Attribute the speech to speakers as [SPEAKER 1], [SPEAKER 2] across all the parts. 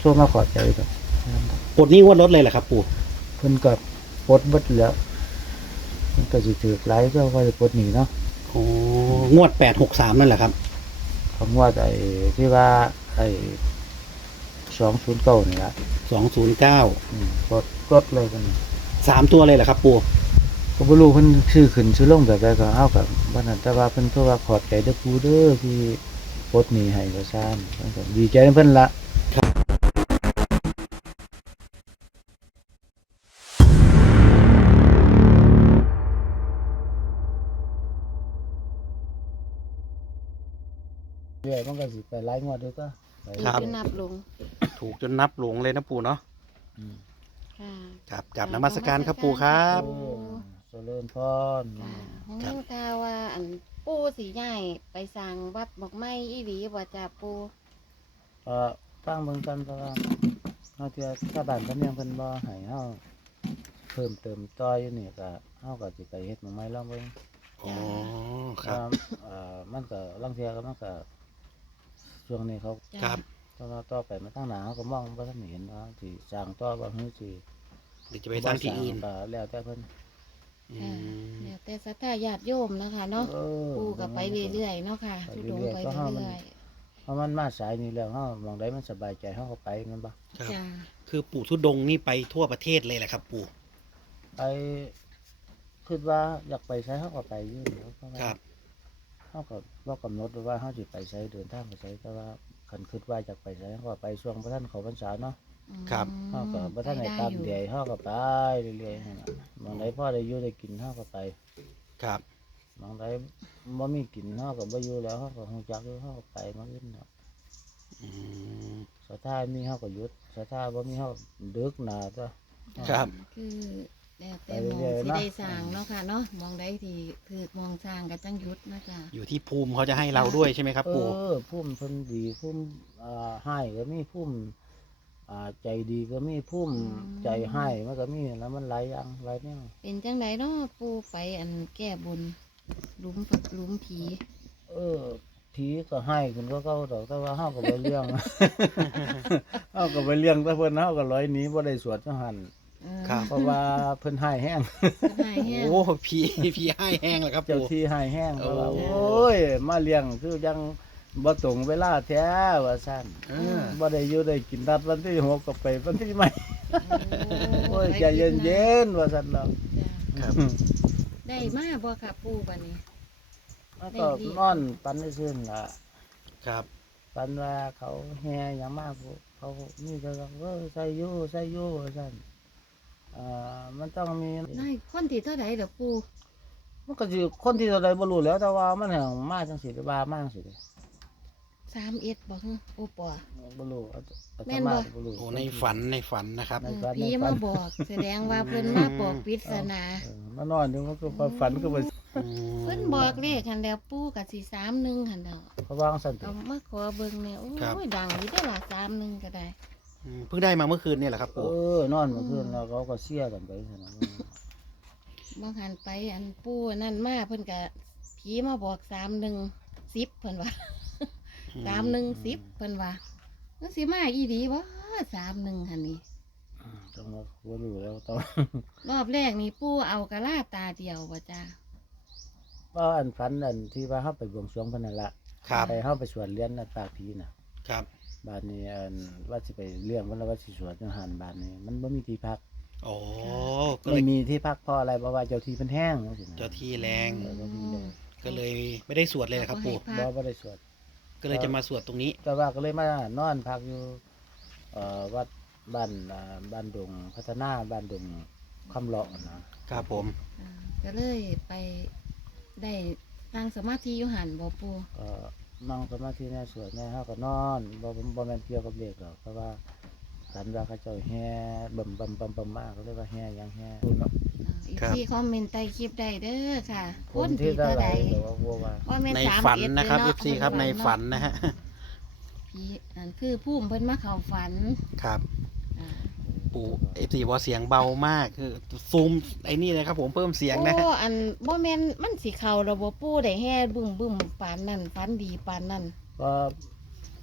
[SPEAKER 1] โทรมาขอใจครับ
[SPEAKER 2] ปลดหนี้งวดรถเลยเหรอครับปู่
[SPEAKER 1] เพิ่นก็ปลดเบิดแล้วมันก็สิถือหลายก็ว่าจะปลดหนี้เนาะ
[SPEAKER 2] โอ้งวด863นั่นแหละครับ
[SPEAKER 1] คำว่าไอ้ที่ว่าไอ้209นี่ล่ะ
[SPEAKER 2] 209
[SPEAKER 1] ปลดเลยกัน
[SPEAKER 2] 3ตัวเลยเหรอครับปู่
[SPEAKER 1] ก็บ่รู้เพิ่นชื่อขึ้นชื่อลงแบบใดก็เฮากับบ่นั้นแต่ว่าเพิ่นโทรว่าขอบใจเด้อปู่เด้อที่ปลดหนี้ให้ว่าซั่นเพิ่นก็ดีใจนำเพิ่นละเรื่อยมันก็สิไปหลายงวดด้วยก็ไป
[SPEAKER 2] ครับ
[SPEAKER 3] จะนับลง
[SPEAKER 2] ถูกจนนับหลงเลยนะปู่เนาะ
[SPEAKER 1] อืม
[SPEAKER 3] ค่ะ
[SPEAKER 2] ครับกราบนมัสการครับปู่ครับ
[SPEAKER 1] เออเจริญพร
[SPEAKER 3] ค่ะของเล่นข่าวว่าอันปูสีใหญ่ไปสั่งวัดบอกไม้อีหลีบ่จ่าปู
[SPEAKER 1] ตั้งเบิ่งกันเพราะว่าเฮาเที่ยชาวบ้านเพิ่นยังเพิ่นบ่ให้เฮาเพิ่มเติมต่ออยู่นี่ก็เฮาก็สิไปเฮ็ดหม่องไม้ลองเบิ่ง
[SPEAKER 2] อ๋อครับ
[SPEAKER 1] ว่ามันก็ลางเที่ยก็มันก็ช่วงนี้เขา
[SPEAKER 3] จ้ะ
[SPEAKER 2] ครับ
[SPEAKER 1] ต่อไปมาตั้งหน้าเฮาก็มองบ่ทันเห็นว่าสิสร้างต่อบ่ฮู้สิ
[SPEAKER 2] เดี๋ยวจะไปสร้างที่อื่น
[SPEAKER 1] ก็แล้วแต่เพิ่น
[SPEAKER 2] อื
[SPEAKER 3] ค่ะ
[SPEAKER 2] ม
[SPEAKER 3] แล้วแต่ศรัทธาญาติโยมนะคะเนาะ
[SPEAKER 1] เออ
[SPEAKER 3] ปูก็ไปเรื่อยๆเนาะค่ะ
[SPEAKER 1] ไป
[SPEAKER 3] ทุ
[SPEAKER 1] เรื่
[SPEAKER 3] ดง
[SPEAKER 1] อยๆ
[SPEAKER 3] ไป
[SPEAKER 1] ก็ห้ามมัน
[SPEAKER 3] เรื่อย
[SPEAKER 1] เพราะมันมาสายนี้แล้วเฮาหม่องใดมันสบายใจเฮาก็ไปแม่นบ่
[SPEAKER 2] ครับ
[SPEAKER 3] ๆจ้า
[SPEAKER 2] คือปู่ทุดงค์นี่ไปทั่วประเทศเลยแหละครับปู่
[SPEAKER 1] ไปคิดว่าอยากไปใช้เฮาก็ไปอยู่เพราะว่า
[SPEAKER 2] ครับ
[SPEAKER 1] เฮาก็บ่กำหนดว่าเฮาสิไปไสเดินทางไปไสแต่ว่าคันคิดว่าอยากไปไสเฮาก็ไปช่วงบ่ทันเข้าพรรษาเนาะ
[SPEAKER 2] ครับ
[SPEAKER 1] เฮาก็บ่ทันได้ตามเดือยเฮาก็ไปเรื่อยๆนั่นน่ะหม่องใดพอได้อยู่ได้กินเฮาก็ไป
[SPEAKER 2] ครับ
[SPEAKER 1] หม่องใดบ่มีกินเฮาก็บ่อยู่แล้วเฮาก็ฮู้จักอยู่เฮาก็ไปมาอื่นเนาะ
[SPEAKER 2] อืม
[SPEAKER 1] ศรัทธามีเฮาก็หยุดศรัทธาบ่มีเฮาดึกหน้าซะ
[SPEAKER 2] ครับ
[SPEAKER 3] คือแล้วแต่มอง
[SPEAKER 1] ไปเรื่อยๆ
[SPEAKER 3] สิ
[SPEAKER 1] เนาะ
[SPEAKER 3] ได้สร้างเนาะค่ะเนาะมองได้ที่คือมองสร้างก็จังหยุดนะจ๊ะ
[SPEAKER 2] อยู่ที่ภูมิเขาจะให้เราด้วยใช่ไหมครับปู่
[SPEAKER 1] พุ่มเพิ่นดีพุ่มให้ก็มีพุ่มใจดีก็มีพุ่มใจให้มันก็มีแล้วมันหลายอย่างหลายแนว
[SPEAKER 3] เป็นจังไดเนาะปูไปอันแก้บนหลุมผี
[SPEAKER 1] ผีก็ให้คุณก็เข้าดอกแต่ว่าเฮาก็ไปเลี้ยง เฮาก็ไปเลี้ยงแต่เพิ่นเฮาก็ลอยหนีบ่ได้สวดจังหัน
[SPEAKER 3] เออ
[SPEAKER 2] ครับ
[SPEAKER 1] เพราะว่าเพิ่นให้แห้ง
[SPEAKER 3] หายแห้ง
[SPEAKER 2] โอ้พี่ให้แห้งแล้วครับ
[SPEAKER 1] เจ้า
[SPEAKER 2] ปู่
[SPEAKER 1] ที่ให้แห้งเพราะว่า
[SPEAKER 2] โอ้
[SPEAKER 1] โอ้ยมาเลี้ยงคือยังบ่ตรงเวลาแท้ว่าซั่น
[SPEAKER 2] เออ
[SPEAKER 1] บ่ได้อยู่ได้กินนัดวันที่6ก็ไปวันที่ใหม่ โอ้ยใจเย็นๆว่าซั่นเนาะ
[SPEAKER 3] จ้ะ
[SPEAKER 2] ครับ
[SPEAKER 3] ได้มาบ่ค่ะปูบัดนี้
[SPEAKER 1] แล้วก็นอนปันได้ซื่นล่ะ
[SPEAKER 2] ครับ
[SPEAKER 1] ปันว่าเขาแห่หยังมากเขามีแต่ว่าใส่อยู่ว่าซั่นมันต้องมี
[SPEAKER 3] ได้คนที่เท่าใดเด้อปู
[SPEAKER 1] มันก็สิคนที่เท่าใดบ่รู้แหล้วแต่ว่ามันแห่งมาจังซี่ว่ามาจังซี่
[SPEAKER 3] 31บ่ฮึโอปอ
[SPEAKER 1] บ่รู้อาต
[SPEAKER 3] แม่น
[SPEAKER 1] มา
[SPEAKER 3] บ่
[SPEAKER 1] บ่รู้
[SPEAKER 2] โอ้ในฝันนะครับ
[SPEAKER 1] ในฝัน
[SPEAKER 3] ผีมาบอก แสดงว่าเพิ่นมาบอกปริศนา
[SPEAKER 1] มานอนอยู่มันก็ฝันก็ไป
[SPEAKER 3] เพิ่นบอกเลขหันแล้วปูก็สิ31หันแล้ว
[SPEAKER 1] เขาวางซั่นติ
[SPEAKER 3] เอามาขอเบิ่งแหน่โอ้ยดังอยู่เด้อล่ะ31ก็ได้
[SPEAKER 2] เพิ่งได้มาเมื่อคืนเนี่ยแหละครับปู่
[SPEAKER 1] นอนเมื่อคืนแล้วเขาก็เสียกันไปซั่นน่ะ
[SPEAKER 3] บางหันไปอันปูนั่นมาเพิ่นก็ผีมาบอก3110เพิ่นว่า 3110เพิ่นว่ามันสิมาอีหลีบ่31หั่นนี่
[SPEAKER 1] ต้องมาบ่รู้แล้วต้อง
[SPEAKER 3] รอบแรกนี่ปูเอากะลาตาเดียวบ่จ้า
[SPEAKER 1] ว่าอันฝันอันที่ว่าเฮาไปบวงสรวงเพิ่นนั่นล่ะ
[SPEAKER 2] ครับ
[SPEAKER 1] ไปเฮาไปสวดเรียนน่ะปากผีน่ะ
[SPEAKER 2] ครับ
[SPEAKER 1] บ้านนี้อันว่าสิไปเลี้ยงเพิ่นแล้วว่าสิสวดจังหันบ้านนี้มันบ่มีที่พัก
[SPEAKER 2] โอ้ก็เล
[SPEAKER 1] ไม่
[SPEAKER 2] ย
[SPEAKER 1] มีที่พักเพราะอะไรเพราะว่าเจ้าที่เพิ่นแห้งจังซี่นะ
[SPEAKER 2] เจ้าที่แรง
[SPEAKER 1] เจ้าที่แรง
[SPEAKER 2] ก็เลยไม่ได้สวดเลยเหรอครับปู่
[SPEAKER 1] บ่ได้สวด
[SPEAKER 2] ก็เลยจะมาสวดตรงนี้
[SPEAKER 1] แต่ว่าก็เลยมานอนพักอยู่วัดบ้านบ้านดงพัฒนาบ้านดงคำเลาะนะครับ
[SPEAKER 2] ผม
[SPEAKER 3] อ่าก็เลยไปได้นั่งสมาธิอยู่หันบ่ปู
[SPEAKER 1] ก็นั่งสมาธิในสวดในเฮาก็นอนบ่แม่นเกี่ยวกับเลขหรอกเพราะว่าสันว่าเขาเจ้าแห่บิ่มมากก็เลยว่าแห่หยังแห่เนาะ
[SPEAKER 3] อีกที่คอมเมนต์ใต้คลิปได้เด้อค่ะ
[SPEAKER 1] คนที่เท่าไหร่แต่ว่าบ่ว่า
[SPEAKER 3] ว่าแม่น
[SPEAKER 2] ใน
[SPEAKER 3] 31
[SPEAKER 2] ฝันนะครับ
[SPEAKER 3] เด้อ
[SPEAKER 2] FC ครับในฝันนะฮะ
[SPEAKER 3] ผีนั่นคือภูมิเพิ่นมาเข้าฝัน
[SPEAKER 2] ครับ
[SPEAKER 3] อ่า
[SPEAKER 2] ปู่ FC ว่าเสียงเบามากคือซูมไอ้นี่เลยครับผมเพิ่มเสียงนะฮะ
[SPEAKER 3] โอ้อันบ่แม่นมันสิเข้าระบบปูได้แฮ่บึ้มปานนั้นฝันดีปานนั้น
[SPEAKER 1] ก็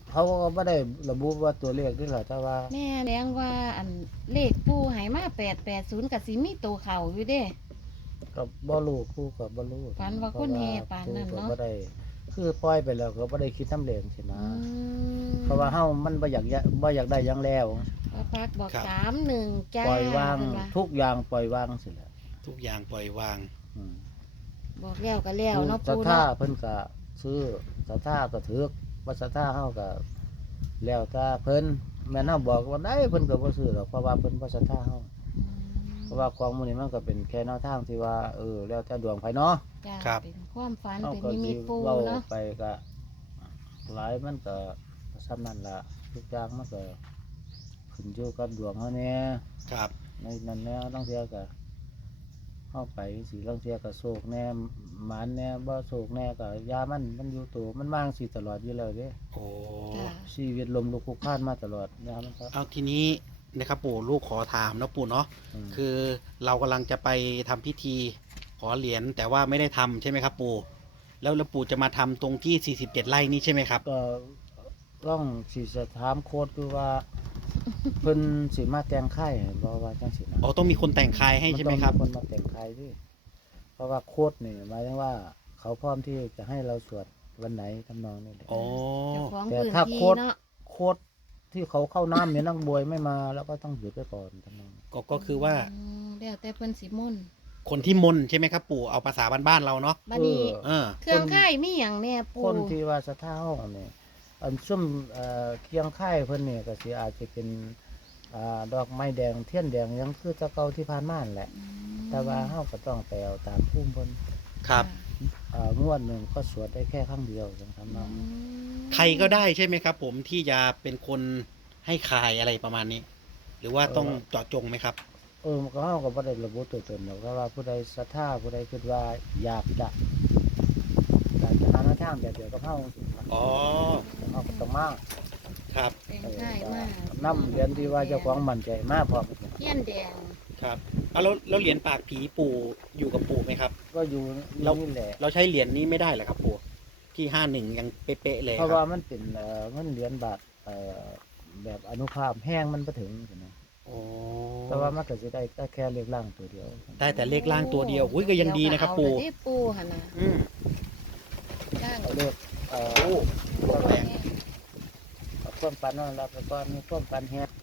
[SPEAKER 1] เขาก็บ่ได้ระบุว่าตัวเลขนี่แหละแต่ว่า
[SPEAKER 3] แม่แรงว่าอันเลขปูให้มา880กับสิมีตัวเข่าอยู่เด้
[SPEAKER 1] ก็บ่รู้ผู้ก็บ่รู้
[SPEAKER 3] ฝันว่าคนแห่ปานนั้นเนาะ
[SPEAKER 1] ผู้ก็บ่ได้คือปล่อยไปแล้วก็บ่ได้คิดน้ำเหลงสินะ
[SPEAKER 3] อืม
[SPEAKER 1] เพราะว่าเฮามันบ่อยากได้หยังแล้ว
[SPEAKER 3] ป้าพักบอก
[SPEAKER 2] ครับ
[SPEAKER 3] 31จ้า
[SPEAKER 1] ปล่อยวาง
[SPEAKER 3] เพิ่นว่า
[SPEAKER 1] ทุกอย่างปล่อยวางสิแหละ
[SPEAKER 2] ทุกอย่างปล่อยวาง
[SPEAKER 1] อืม
[SPEAKER 3] บอกแล้วก็แล้วเนาะ
[SPEAKER 1] ศรัท
[SPEAKER 3] ปู
[SPEAKER 1] ธา
[SPEAKER 3] เนาะ
[SPEAKER 1] เพิ่นก็ซื้อศรัทธาก็ถือบ่ศรัทธาเฮาก็แล้วแต่เพิ่นแม่นเฮาบอกว่าได้เพิ่นก็บ่ซื้อหรอกเพราะว่าเพิ่นบ่ศรัทธาเฮา
[SPEAKER 3] อืม
[SPEAKER 1] เพราะว่าของมื้อนี้มันก็เป็นแค่แนวทางที่ว่าแล้วแต่ดวงไผเนาะ
[SPEAKER 3] จ้า
[SPEAKER 2] ครับ
[SPEAKER 3] เป็นความฝัน
[SPEAKER 1] เฮา
[SPEAKER 3] เป็น
[SPEAKER 1] ก็
[SPEAKER 3] นิมิ
[SPEAKER 1] สิ
[SPEAKER 3] ตปู
[SPEAKER 1] เว้า
[SPEAKER 3] เนาะ
[SPEAKER 1] ไปก็หลายมันก็ซ้ำนั่นล่ะทุกอย่างมันก็ขึ้นอยู่กับดวงเฮาแน่
[SPEAKER 2] ครับ
[SPEAKER 1] ในนั้นแน่ต้องเทื่อก็เฮาไปสิลางเทื่อก็โศกแน่หมานแน่บ่โศกแน่ก็ยามันอยู่ตัวมันว่างสิตลอดอยู่แล้วเด้
[SPEAKER 2] โอ้
[SPEAKER 3] จ้า
[SPEAKER 1] ชีวิตลมลุกคลุกคลานมาตลอดนะครับมันก็
[SPEAKER 2] เอาทีนี้นะครับปู่ลูกขอถามนะปู่เนาะ
[SPEAKER 1] ม
[SPEAKER 2] คือเรากำลังจะไปทำพิธีขอเหรียญแต่ว่าไม่ได้ทำใช่ไหมครับปู่แล้วปู่จะมาทำตรงที่47ไร่นี่ใช่ไหมครับ
[SPEAKER 1] ก็ต้องสิจะถามโค้ดคือว่า เพิ่นสิมาแต่งค่ายให้บ่ว่าจังซี่นะ
[SPEAKER 2] อ๋อต้องมีคนแต่งคายให้ใช่ไหมครับ
[SPEAKER 1] นต้องมีคนมาแต่งค่ายดิเพราะว่าโค้ดนี่หมายถึงว่า เขาพร้อมที่จะให้เราสวดวันไหนทำนองนี้แหละ
[SPEAKER 2] อ๋อ
[SPEAKER 3] เจ้าของ
[SPEAKER 1] แต่
[SPEAKER 3] พื้น
[SPEAKER 1] ถ้า
[SPEAKER 3] ที่
[SPEAKER 1] โค้ด
[SPEAKER 3] เนาะ
[SPEAKER 1] โค้ดที่เขาเข้าน้ำเนี่ยนักบวยไม่มาแล้วก็ต้องหยุดไปก่อนทำนองนี้
[SPEAKER 2] ก็คือว่า
[SPEAKER 3] แล้วแต่เพิ่นสิมุ่นต์
[SPEAKER 2] คนที่มนต์ใช่ไหมครับปู่เอาภาษาบ้านๆเราเนาะ
[SPEAKER 3] บัดนี้
[SPEAKER 2] เออ
[SPEAKER 3] เครื่องค่ายมีหยังแน่ปู
[SPEAKER 1] คนที่ว่าสะท้าห้องนี่อันซุ่มเคียงค่ายเพิ่นนี่ก็สิอาจจะเป็นดอกไม้แดงเทียนแดงหยังคือแตะเก่าที่ผ่านมานั่นแหละ
[SPEAKER 3] อืม
[SPEAKER 1] แต่ว่าเฮาก็ต้องไปเอาตามภูมิเพิ่น
[SPEAKER 2] ครับ
[SPEAKER 1] งวดหนึ่งก็สวดได้แค่ครั้งเดียวจังทำนอง
[SPEAKER 3] อืม
[SPEAKER 2] ใครก็ได้ใช่ไหมครับ ผมที่จะเป็นคนให้คายอะไรประมาณนี้ หรือว่าต้องเจาะจงไหมครับ
[SPEAKER 1] มันก็เฮาก็บ่ได้ระบุตัวตนหรอกแต่ว่าผู้ใดศรัทธาผู้ใดคิดว่าอยากจะหาแนวทางแบบเดียวกับเฮาจังซี้นะ
[SPEAKER 2] อ๋อ
[SPEAKER 1] เฮาก็ต้องมา
[SPEAKER 2] ครับ
[SPEAKER 3] เป็นค่ายมาก
[SPEAKER 1] นำเหรียญที่ว่าเจ้าของมั่นใจมาพร้อมกัน
[SPEAKER 3] เทียนแดง
[SPEAKER 2] ครับเอาแล้วเหรียญปากผีปู่อยู่กับปู่ไหมครับ
[SPEAKER 1] ก็อยู่
[SPEAKER 2] เรา
[SPEAKER 1] นี่แหละ
[SPEAKER 2] เราใช้เหรียญนี้ไม่ได้เหรอครับปู่ที่51ยังเป๊ะๆเลย
[SPEAKER 1] เพราะ
[SPEAKER 2] ค
[SPEAKER 1] ว่า
[SPEAKER 2] รับ
[SPEAKER 1] มันเป็นมันเหรียญบาทแบบอนุภาพแห้งมันบ่ถึงนะ
[SPEAKER 2] โอ้
[SPEAKER 1] แต่ว่ามันก็สิได้แค่เลขล่างตัวเดียว
[SPEAKER 2] ได้แต่เลขล่างตัวเดียวอุ้ยก็ยังดีนะครับ ปู่
[SPEAKER 3] เดี๋ยวก็เอาเดี๋ยวได้ปูหั่นน่ะ
[SPEAKER 2] อืม
[SPEAKER 3] ล่าง
[SPEAKER 1] เอาเลข
[SPEAKER 2] โอ้
[SPEAKER 3] แดง
[SPEAKER 1] เอาความปันนั่นแล้วก็มีความปันแห้ง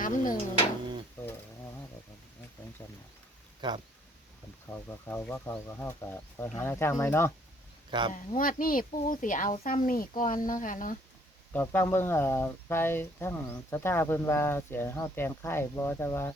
[SPEAKER 3] 31
[SPEAKER 2] อืม
[SPEAKER 1] เฮาก็เป็นซั่นน่ะ
[SPEAKER 2] ครับ
[SPEAKER 1] คันเขาก็เขาว่าเขาก็เฮาก็ไปหาแนวทางใหม่เนาะ
[SPEAKER 2] ครับ
[SPEAKER 3] จ้ะงวดนี้ปูสิเอาซ้ำนี่ก่อนเนาะค่ะเนาะ
[SPEAKER 1] ก็ฟังเบิ่งไปทั้งสถาเพิ่นว่าสิให้เฮาแต่งค่ายบ่แต่ว่า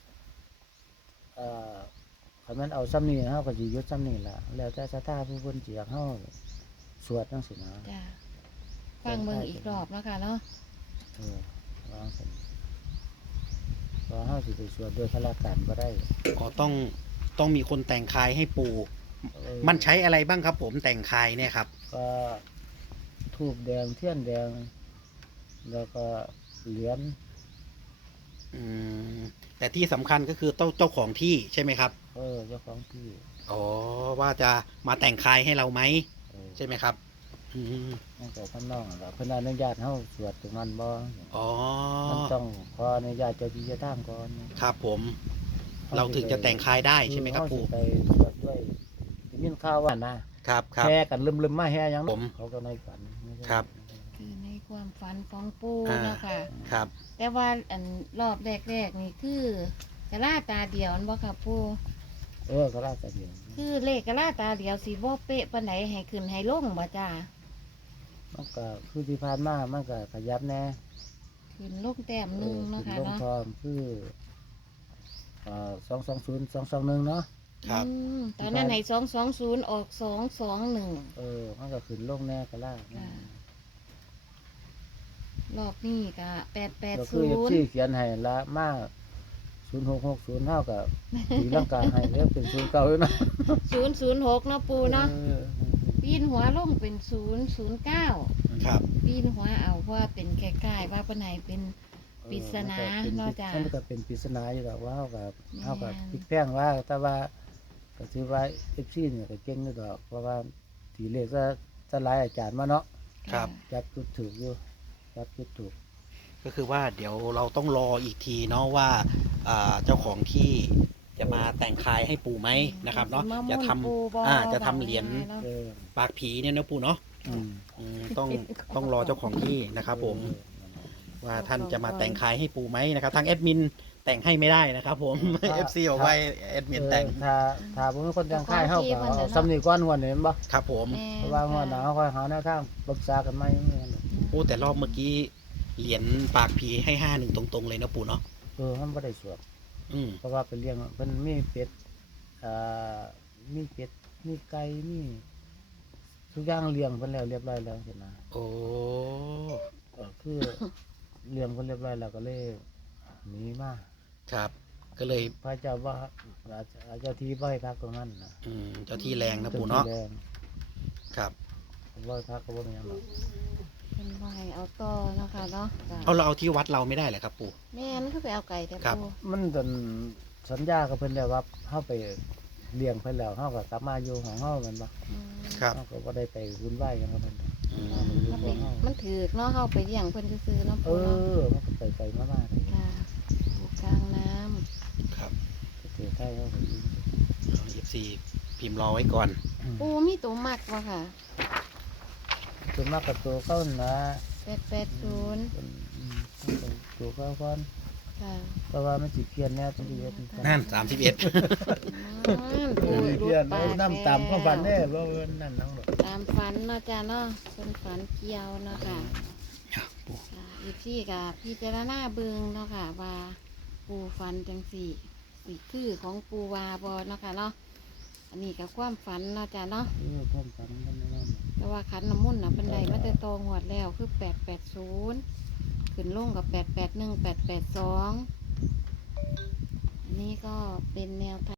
[SPEAKER 1] คันมันเอาซ้ำนี้เฮาก็สิหยุดซ้ำนี้ล่ะแล้วแต่สถาผู้เพิ่นสิอยากเฮาสวดจังซี่นะ
[SPEAKER 3] จ้ะฟังเบิ่งอีกรอบเนาะค่ะเนาะ
[SPEAKER 1] วางซั่นเพราะเฮาสิไปสวดโดยพละการบ่ได้
[SPEAKER 2] อ๋อต้องมีคนแต่งคายให้ปู่
[SPEAKER 1] เออ
[SPEAKER 2] มันใช้อะไรบ้างครับ ผมแต่งคายเนี่ยครับ
[SPEAKER 1] ก็ทูบแดงเทียนแดง แล้วก็เหรียญ
[SPEAKER 2] อืมแต่ที่สำคัญก็คือเจ้าของที่ใช่ไหมครับ
[SPEAKER 1] เจ้าของที่
[SPEAKER 2] อ๋อว่าจะมาแต่งคายให้เราไหม
[SPEAKER 1] เออ
[SPEAKER 2] ใช่ไหมครับ อืม
[SPEAKER 1] นั่นก็ทำนองนั่นล่ะเพิ่นอนุญาตเฮาสวดตรงนั้นบ่
[SPEAKER 2] อ๋อ
[SPEAKER 1] มันต้องขออนุญาตเจ้าที่เจ้าทางก่อน
[SPEAKER 2] ครับผม เราถึงจะแต่งคายได้ใช่ไหมครับ
[SPEAKER 1] เฮาสิ
[SPEAKER 2] ปู่
[SPEAKER 1] ไปสวดด้วยได้ยินข่าวว่านะครับ
[SPEAKER 2] ครับ
[SPEAKER 1] แห่กันลืมๆมาแห่หยัง
[SPEAKER 2] ผม
[SPEAKER 1] เขาก็ในฝันไม่ใช่
[SPEAKER 2] ครับ
[SPEAKER 3] คือในความฝันของปู
[SPEAKER 2] อ่า
[SPEAKER 3] เนาะค่ะ
[SPEAKER 2] ครับ
[SPEAKER 3] แต่ว่าอันรอบแรกๆนี่คือกะลาตาเดียวนั่นบ่ค่ะปู
[SPEAKER 1] ก็ราชเดียว
[SPEAKER 3] คือเลขกะลาตาเดียวสิบ่เป๊ะปานใดให้ขึ้นให้ลงบ่จ้า
[SPEAKER 1] มันก็คือที่ผ่านมามันก็ขยับแน่
[SPEAKER 3] ขึ้นลงแต้มหนึงเนาะค่ะ
[SPEAKER 1] ลง
[SPEAKER 3] เนาะ
[SPEAKER 1] พร้อมคือ220 221เนาะ
[SPEAKER 2] ครับ
[SPEAKER 3] ตอนนั้นให้220ออก221
[SPEAKER 1] มันก็ขึ้นลงแน่ก็ล่า
[SPEAKER 3] ค่ะ รอบนี้ก็
[SPEAKER 1] ก็คือที่
[SPEAKER 3] 880
[SPEAKER 1] เขียนให้ละมา0660เท่ากับตีลังกาให้เรียกเป็น09อยู่เนาะ
[SPEAKER 3] 006เนาะปูเนาะ
[SPEAKER 1] เออ
[SPEAKER 3] ปีนหัวลงเป็น009
[SPEAKER 2] ครับ
[SPEAKER 3] ปีนหัวเอาเพราะว่าเป็นคล้ายๆว่าปานไหนเป็น ปริศนาเนาะจ้ะ
[SPEAKER 1] มันก็เป็นปริศนาอยู่ดอกว่าเฮากับ
[SPEAKER 3] แม่น
[SPEAKER 1] เฮากับพลิกแพลงว่าแต่ว่าก็ถือว่า FC เนี่ยก็เก่งอยู่ดอกเพราะว่าตีเลขจะหลายอาจารย์มาเนาะ
[SPEAKER 2] ครับ
[SPEAKER 1] จับจุดถูกอยู่จับคิดถูก
[SPEAKER 2] ก็คือว่าเดี๋ยวเราต้องรออีกทีเนาะว่าเจ้าของที่จะมาแต่งคายให้ปู่ไหมนะครับเนาะจะทำจะทำเหรียญ
[SPEAKER 1] เออ
[SPEAKER 2] ปากผีเนี่ยนะปู่เนาะ
[SPEAKER 1] อืม
[SPEAKER 2] ต้องรอเจ้าของที่นะครับผมว่าท่านจะมาแต่งคายให้ปู่ไหมนะครับทางแอดมินแต่งให้ไม่ได้นะครับผม FC บอกว่าแอดมินแต่ง
[SPEAKER 1] ถ้าบ่มีคนแต่งค่ายเฮาก็เอาสำนีก่อนหัวนี่แม่นบ่
[SPEAKER 2] ครับผม
[SPEAKER 1] เพราะว่าหัวหน้าเฮาค่อยหาแนวทางปรึกษากันใหม่แม่น
[SPEAKER 2] โอ้แต่รอบเมื่อกี้เหรียญปากผีให้51ตรงๆเลยนะปู่เนาะ
[SPEAKER 1] มันบ่ได้สวด
[SPEAKER 2] อืม
[SPEAKER 1] เพราะว่าไปเลี้ยงเพิ่นมีเป็ดมีเป็ดมีไก่มีทุกอย่างเลี้ยงเพิ่นแล้วเรียบร้อยแล้วเห็นนะ
[SPEAKER 2] โอ้
[SPEAKER 1] ก็คือเลี้ยงเพิ่นเรียบร้อยแล้วก็เลยหนีมา
[SPEAKER 2] ครับ ก็เลย
[SPEAKER 1] พระเจ้าว่าเจ้าที่บ่ให้พักตรงนั้นนะ
[SPEAKER 2] เจ้าที่แรงนะปู่เนาะ
[SPEAKER 1] จ้ที่แรง
[SPEAKER 2] ครับ
[SPEAKER 1] บ่ให้พักก็บ่มีหยังหรอก
[SPEAKER 3] เป็นบ่ให้เอาต่อเนาะค่ะเนาะจ้ะ
[SPEAKER 2] เอาเราเอาที่วัดเราไม่ได้เหรอครับปู่
[SPEAKER 3] แม่นคือไปเอาไก่แต่
[SPEAKER 2] ครับ
[SPEAKER 3] ปู
[SPEAKER 1] มันเป็นสัญญากับเพิ่นแล้วว่าเฮาไปเลี้ยงเพิ่นแล้วเฮาก็กลับมาอยู่ของเฮาแม่นบ่
[SPEAKER 3] อืม
[SPEAKER 2] ครับ
[SPEAKER 1] เฮาก็บ่ได้ไปวุ่นวายหยังกับเพิ่น
[SPEAKER 2] อืม
[SPEAKER 3] มันเป็นมันถือกเนาะเฮาไปเลี้ยงเพิ่นซื่อๆเนาะ
[SPEAKER 1] เอ
[SPEAKER 3] ปูเนาะ
[SPEAKER 1] มันก็ไปมาๆเลย
[SPEAKER 3] ค่ะอยู่กลางน้ำ
[SPEAKER 2] ครับ
[SPEAKER 1] ประเทศไทยเฮาก็อยู่
[SPEAKER 2] FC พิมพ์รอไว้ก่อน
[SPEAKER 3] ปูมีตัวมักบ่ค่ะ
[SPEAKER 1] ส่วนมากกับตัวเขานะ
[SPEAKER 3] 880
[SPEAKER 1] ตัวเขาก่อน
[SPEAKER 3] ค่ะ
[SPEAKER 1] เพราะว่ามันสิเพี้ยนแน่ต้องดีเฮ็ด
[SPEAKER 2] นั่น31
[SPEAKER 3] ปู
[SPEAKER 1] เพี้ยนน้ำตามความฝันเด้บ่ว่านั่นน้องหรอก
[SPEAKER 3] ตามฝันเนาะจ้าเนาะเป็นฝันเกี่ยวเนาะค่ะ
[SPEAKER 2] ปู่
[SPEAKER 3] ค่ะอีกที่กับพี่เจารณาเบิงเนาะค่ะว่าปูฟันจังสี่สี่คือของปูวาบอเนาะค่ะเนาะอันนี้กับความฝันเนาะจ้าเนาะ
[SPEAKER 1] ความฝันมันนั่น
[SPEAKER 3] แต่ว่าขันน้ำมุ่นต์น่ะเป็นไดมาแต่โตงวดแล้วคือ880ขึ้นลงกับ881 882อันนี้ก็เป็นแนวทาง